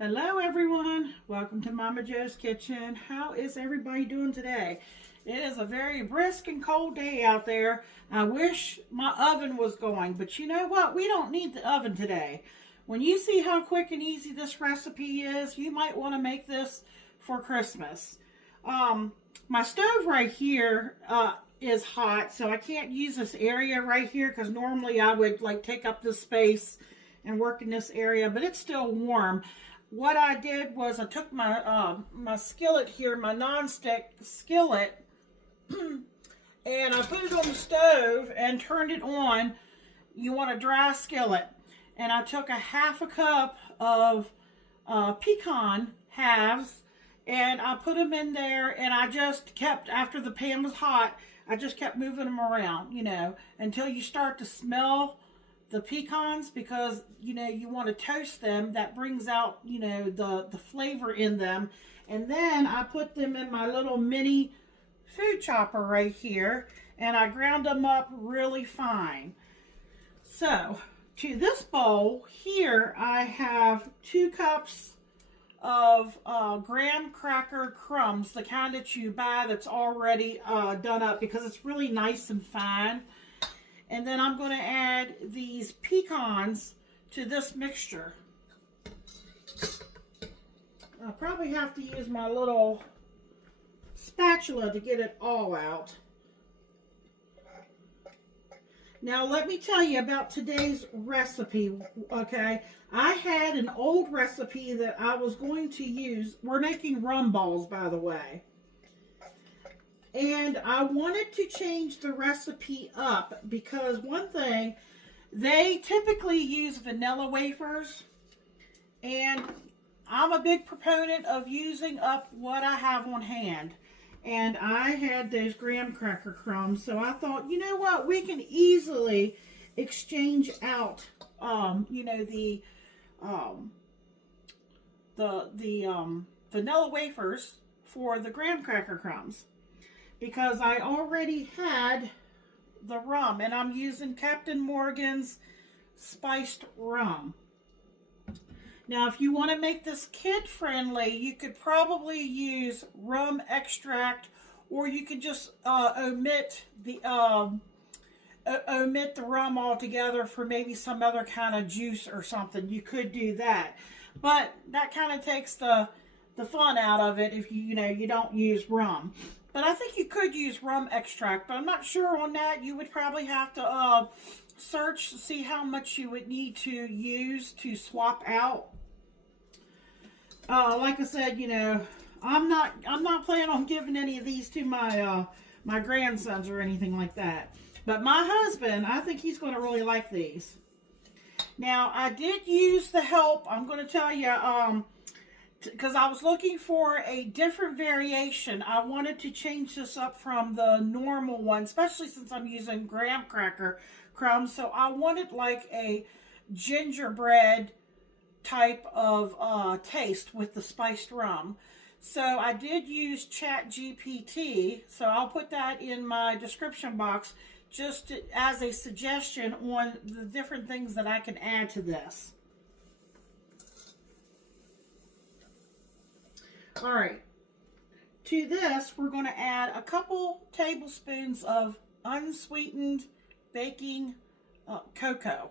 Hello everyone, welcome to Momma Jo's Kitchen. How is everybody doing today? It is a very brisk and cold day out there. I wish my oven was going, but you know what? We don't need the oven today. When you see how quick and easy this recipe is, you might want to make this for Christmas. My stove right here is hot, so I can't use this area right here because normally I would like take up this space and work in this area, but it's still warm. What I did was I took my my skillet here, my non-stick skillet, and I put it on the stove and turned it on. You want a dry skillet. And I took a half a cup of pecan halves and I put them in there, and I just kept, after the pan was hot, I just kept moving them around, you know, until you start to smell the pecans, because you know you want to toast them. That brings out, you know, the flavor in them. And then I put them in my little mini food chopper right here, and I ground them up really fine. So to this bowl here I have 2 cups of graham cracker crumbs, the kind that you buy that's already done up, because it's really nice and fine. And then I'm going to add these pecans to this mixture. I'll probably have to use my little spatula to get it all out. Now let me tell you about today's recipe, okay? I had an old recipe that I was going to use. We're making rum balls, by the way. And I wanted to change the recipe up because one thing, they typically use vanilla wafers, and I'm a big proponent of using up what I have on hand. And I had those graham cracker crumbs, so I thought, you know what, we can easily exchange out, you know, the vanilla wafers for the graham cracker crumbs, because I already had the rum, and I'm using Captain Morgan's spiced rum. Now, if you want to make this kid-friendly, you could probably use rum extract, or you could just omit the rum altogether for maybe some other kind of juice or something. You could do that, but that kind of takes the fun out of it if you know you don't use rum. But I think you could use rum extract, but I'm not sure on that. You would probably have to search to see how much you would need to use to swap out. Like I said, you know, I'm not planning on giving any of these to my my grandsons or anything like that. But my husband, I think he's going to really like these. Now, I did use the help. I'm going to tell you, because I was looking for a different variation. I wanted to change this up from the normal one, especially since I'm using graham cracker crumbs. So I wanted like a gingerbread type of taste with the spiced rum. So I did use ChatGPT, so I'll put that in my description box just as a suggestion on the different things that I can add to this. All right, to this we're going to add a couple tablespoons of unsweetened baking cocoa.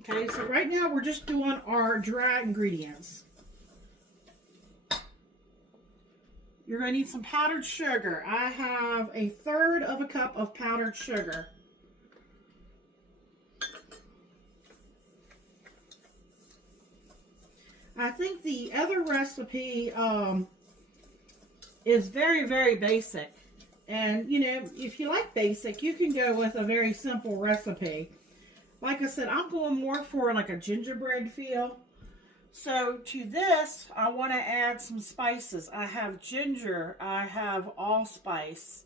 Okay, so right now we're just doing our dry ingredients. You're going to need some powdered sugar. I have 1/3 of a cup of powdered sugar. I think the other recipe is very, very basic. And, you know, if you like basic, you can go with a very simple recipe. Like I said, I'm going more for like a gingerbread feel. So to this, I want to add some spices. I have ginger. I have allspice.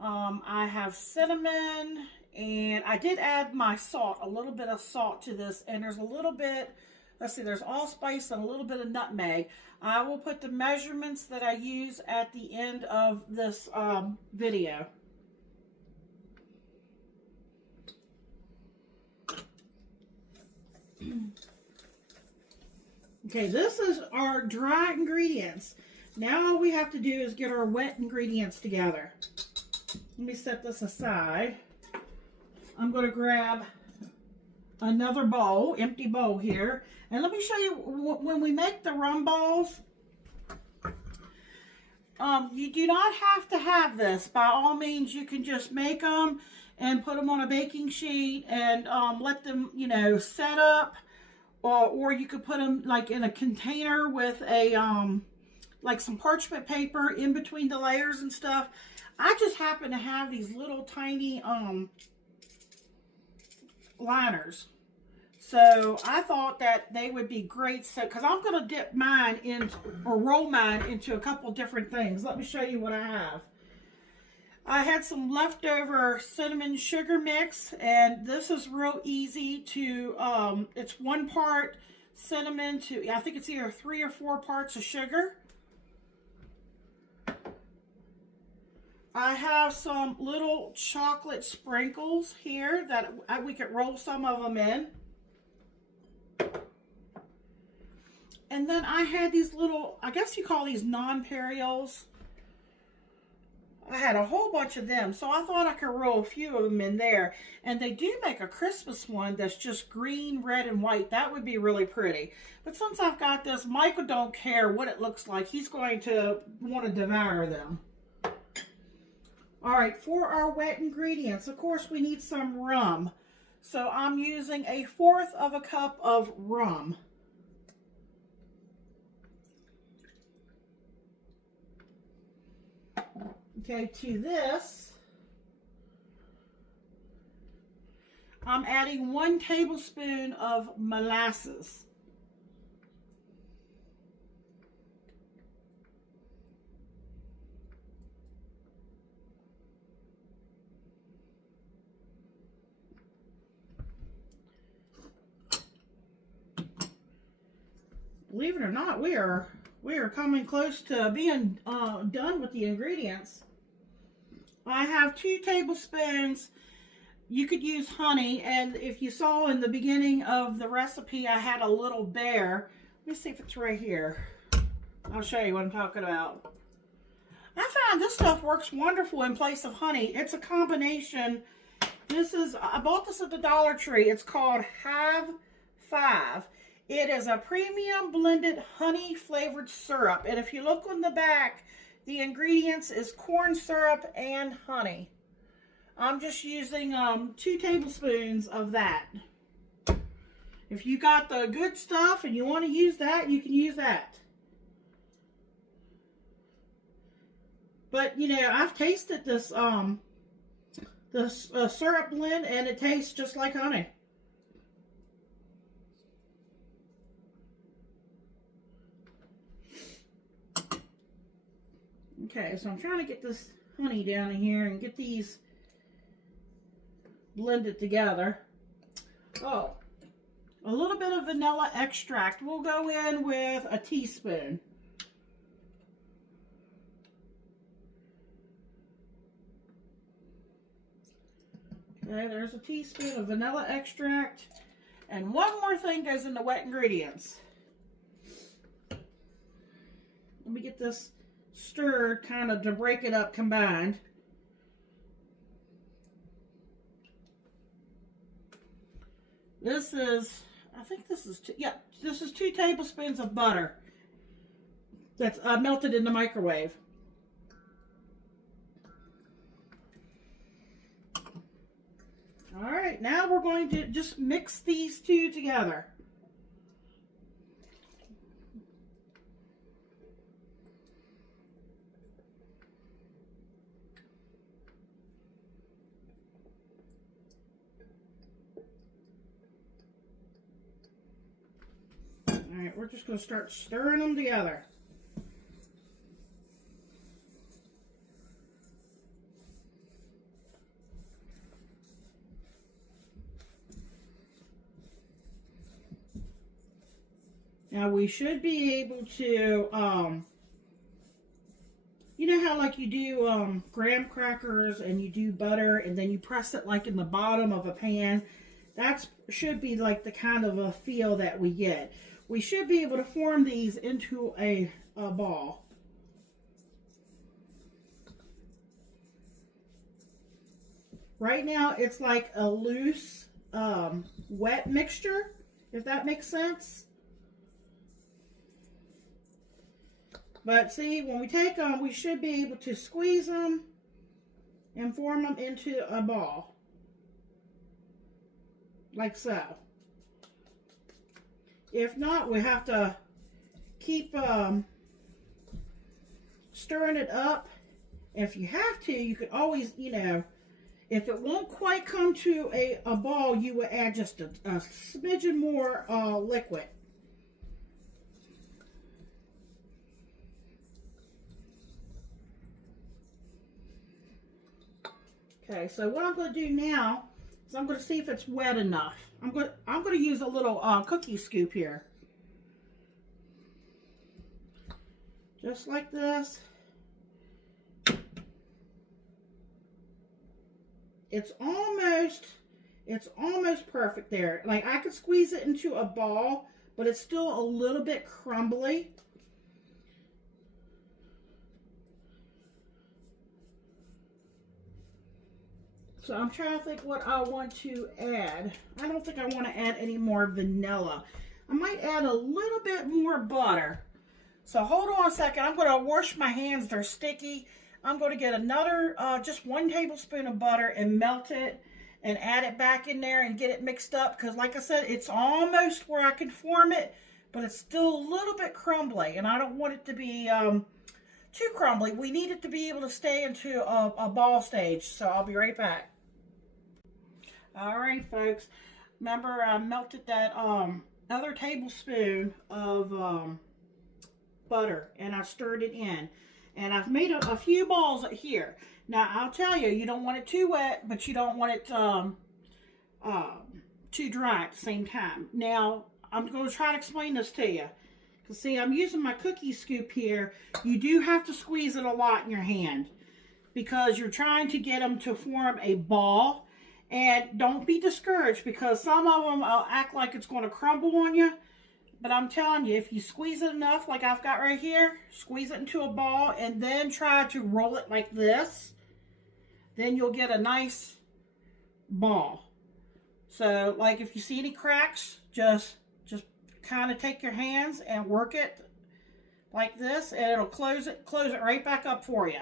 I have cinnamon. And I did add my salt, a little bit of salt to this. And there's a little bit, let's see, there's allspice and a little bit of nutmeg. I will put the measurements that I use at the end of this video. Okay, this is our dry ingredients. Now all we have to do is get our wet ingredients together. Let me set this aside. I'm going to grab another bowl, empty bowl here. And let me show you, when we make the rum balls, you do not have to have this. By all means, you can just make them and put them on a baking sheet and let them, you know, set up. Or you could put them like in a container with a, like some parchment paper in between the layers and stuff. I just happen to have these little tiny liners. So I thought that they would be great. So, because I'm going to dip mine in, or roll mine into a couple different things. Let me show you what I have. I had some leftover cinnamon sugar mix, and this is real easy to, it's 1 part cinnamon to, I think it's either 3 or 4 parts of sugar. I have some little chocolate sprinkles here that we could roll some of them in. And then I had these little, I guess you call these nonpareils. I had a whole bunch of them, so I thought I could roll a few of them in there. And they do make a Christmas one that's just green, red, and white. That would be really pretty. But since I've got this, Michael don't care what it looks like. He's going to want to devour them. All right, for our wet ingredients, of course, we need some rum. So I'm using 1/4 cup of rum. Okay, to this, I'm adding 1 tablespoon of molasses. Believe it or not, we are coming close to being done with the ingredients. I have 2 tablespoons. You could use honey, and if you saw in the beginning of the recipe, I had a little bear. Let me see if it's right here. I'll show you what I'm talking about. I found this stuff works wonderful in place of honey. It's a combination. I bought this at the Dollar Tree. It's called Have 5. It is a premium blended honey flavored syrup. And if you look on the back, the ingredients is corn syrup and honey. I'm just using 2 tablespoons of that. If you got the good stuff and you want to use that, you can use that. But, you know, I've tasted this syrup blend, and it tastes just like honey. Okay, so I'm trying to get this honey down in here and get these blended together. Oh, a little bit of vanilla extract. We'll go in with a teaspoon. Okay, there's a teaspoon of vanilla extract. And one more thing goes in the wet ingredients. Let me get this stirred kind of to break it up combined. This is, I think this is, this is 2 tablespoons of butter that's melted in the microwave. All right, now we're going to just mix these 2 together. All right, we're just going to start stirring them together. Now we should be able to, you know how like you do graham crackers and you do butter and then you press it like in the bottom of a pan? That should be like the kind of a feel that we get. We should be able to form these into a ball. Right now it's like a loose, wet mixture, if that makes sense. But see, when we take them, we should be able to squeeze them and form them into a ball. Like so. If not, we have to keep stirring it up. If you have to, you could always, you know, if it won't quite come to a ball, you would add just a smidgen more liquid. Okay, so what I'm going to do now is I'm going to see if it's wet enough. I'm going to use a little cookie scoop here. Just like this. It's almost perfect there. Like I could squeeze it into a ball, but it's still a little bit crumbly. So I'm trying to think what I want to add. I don't think I want to add any more vanilla. I might add a little bit more butter. So hold on a second. I'm going to wash my hands. They're sticky. I'm going to get another, just 1 tablespoon of butter and melt it and add it back in there and get it mixed up. Because like I said, it's almost where I can form it, but it's still a little bit crumbly. And I don't want it to be too crumbly. We need it to be able to stay into a ball stage. So I'll be right back. All right, folks. Remember, I melted that other tablespoon of butter and I stirred it in. And I've made a few balls here. Now, I'll tell you, you don't want it too wet, but you don't want it too dry at the same time. Now, I'm going to try to explain this to you. Because, see, I'm using my cookie scoop here. You do have to squeeze it a lot in your hand. Because you're trying to get them to form a ball. And don't be discouraged, because some of them act like it's going to crumble on you. But I'm telling you, if you squeeze it enough, like I've got right here, squeeze it into a ball and then try to roll it like this, then you'll get a nice ball. So, like if you see any cracks, just kind of take your hands and work it like this, and it'll close it right back up for you.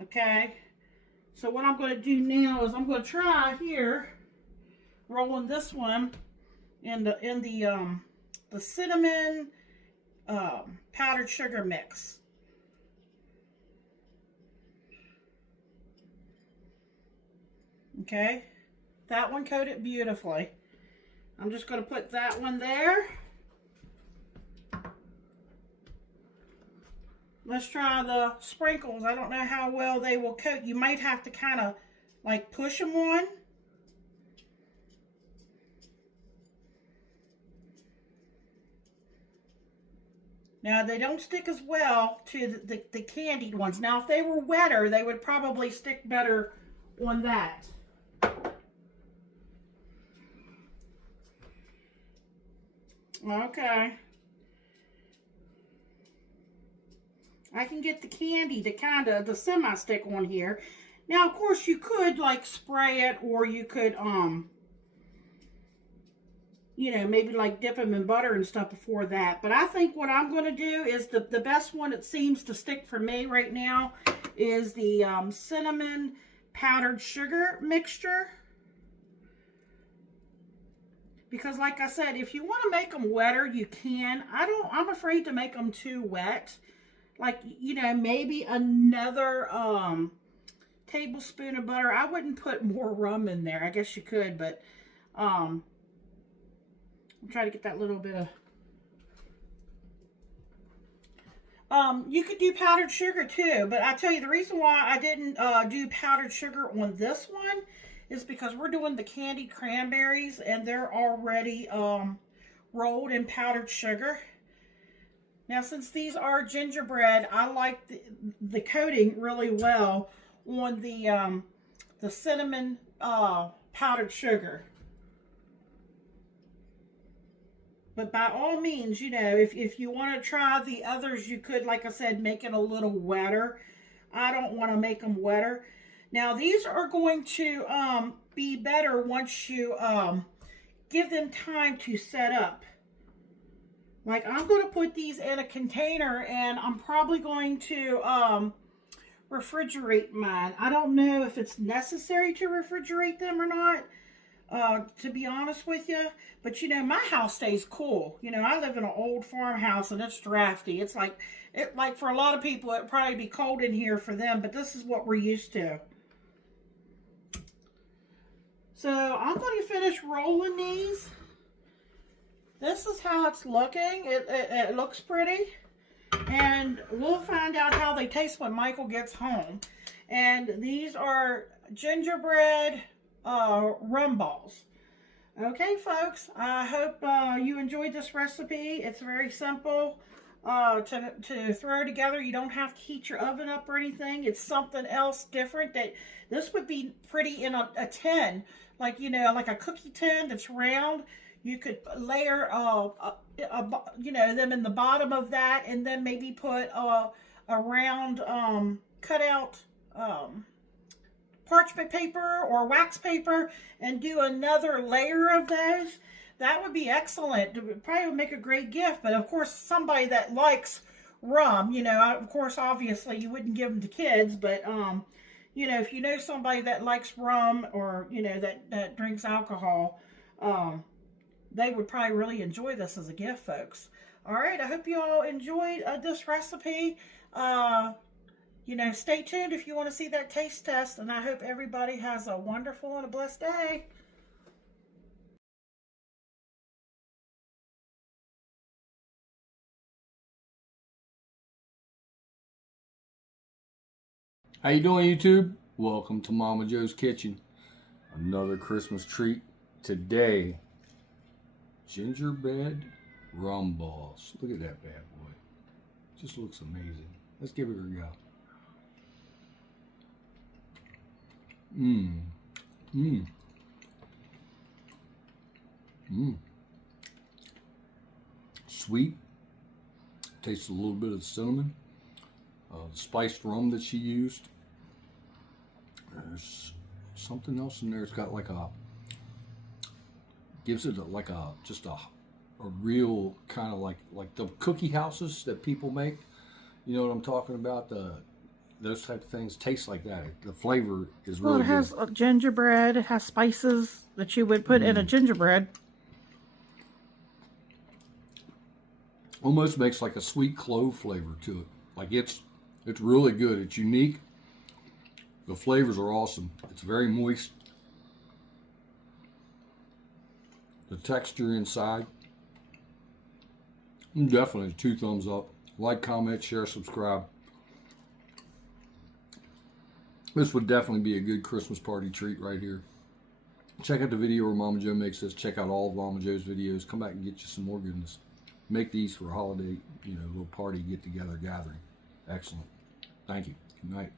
Okay? So what I'm going to do now is I'm going to try here, rolling this one in the cinnamon powdered sugar mix. Okay, that one coated beautifully. I'm just going to put that one there. Let's try the sprinkles. I don't know how well they will coat. You might have to kind of like push them on. Now, they don't stick as well to the candied ones. Now, if they were wetter, they would probably stick better on that. Okay. I can get the candy to kind of, the semi-stick on here. Now, of course, you could, like, spray it, or you could, you know, maybe like dip them in butter and stuff before that. But I think what I'm going to do is the best one that seems to stick for me right now is the cinnamon powdered sugar mixture. Because like I said, if you want to make them wetter, you can. I'm afraid to make them too wet. Like, you know, maybe another tablespoon of butter. I wouldn't put more rum in there. I guess you could, but I'll try to get that little bit of... you could do powdered sugar too, but I tell you, the reason why I didn't do powdered sugar on this one is because we're doing the candied cranberries, and they're already rolled in powdered sugar. Now, since these are gingerbread, I like the coating really well on the cinnamon powdered sugar. But by all means, you know, if you want to try the others, you could, like I said, make it a little wetter. I don't want to make them wetter. Now, these are going to be better once you give them time to set up. Like, I'm going to put these in a container, and I'm probably going to refrigerate mine. I don't know if it's necessary to refrigerate them or not, to be honest with you. But, you know, my house stays cool. You know, I live in an old farmhouse, and it's drafty. It's like for a lot of people, it'd probably be cold in here for them, but this is what we're used to. So, I'm going to finish rolling these. This is how it's looking. It looks pretty. And we'll find out how they taste when Michael gets home. And these are gingerbread rum balls. Okay, folks, I hope you enjoyed this recipe. It's very simple to throw together. You don't have to heat your oven up or anything. It's something else different. That this would be pretty in a tin, like, you know, like a cookie tin that's round. You could layer, you know, them in the bottom of that, and then maybe put a round cut out parchment paper or wax paper and do another layer of those. That would be excellent. It would probably make a great gift. But of course, somebody that likes rum, you know, of course, obviously you wouldn't give them to kids, but you know, if you know somebody that likes rum, or, you know, that drinks alcohol, they would probably really enjoy this as a gift, folks. All right, I hope you all enjoyed this recipe. You know, stay tuned if you want to see that taste test, and I hope everybody has a wonderful and a blessed day. How you doing, YouTube? Welcome to Momma Jo's Kitchen. Another Christmas treat today. Gingerbread rum balls. Look at that bad boy. Just looks amazing. Let's give it a go. Sweet. Tastes a little bit of cinnamon. The spiced rum that she used. There's something else in there. It's got like a, gives it like a, just a real kind of like the cookie houses that people make. You know what I'm talking about? Those type of things taste like that. The flavor is really good. Well, it has gingerbread. It has spices that you would put in a gingerbread. Almost makes like a sweet clove flavor to it. Like it's really good. It's unique. The flavors are awesome. It's very moist. The texture inside. Definitely 2 thumbs up. Like, comment, share, subscribe. This would definitely be a good Christmas party treat right here. Check out the video where Momma Jo makes this. Check out all of Momma Jo's videos. Come back and get you some more goodness. Make these for a holiday, you know, little party get together gathering. Excellent. Thank you. Good night.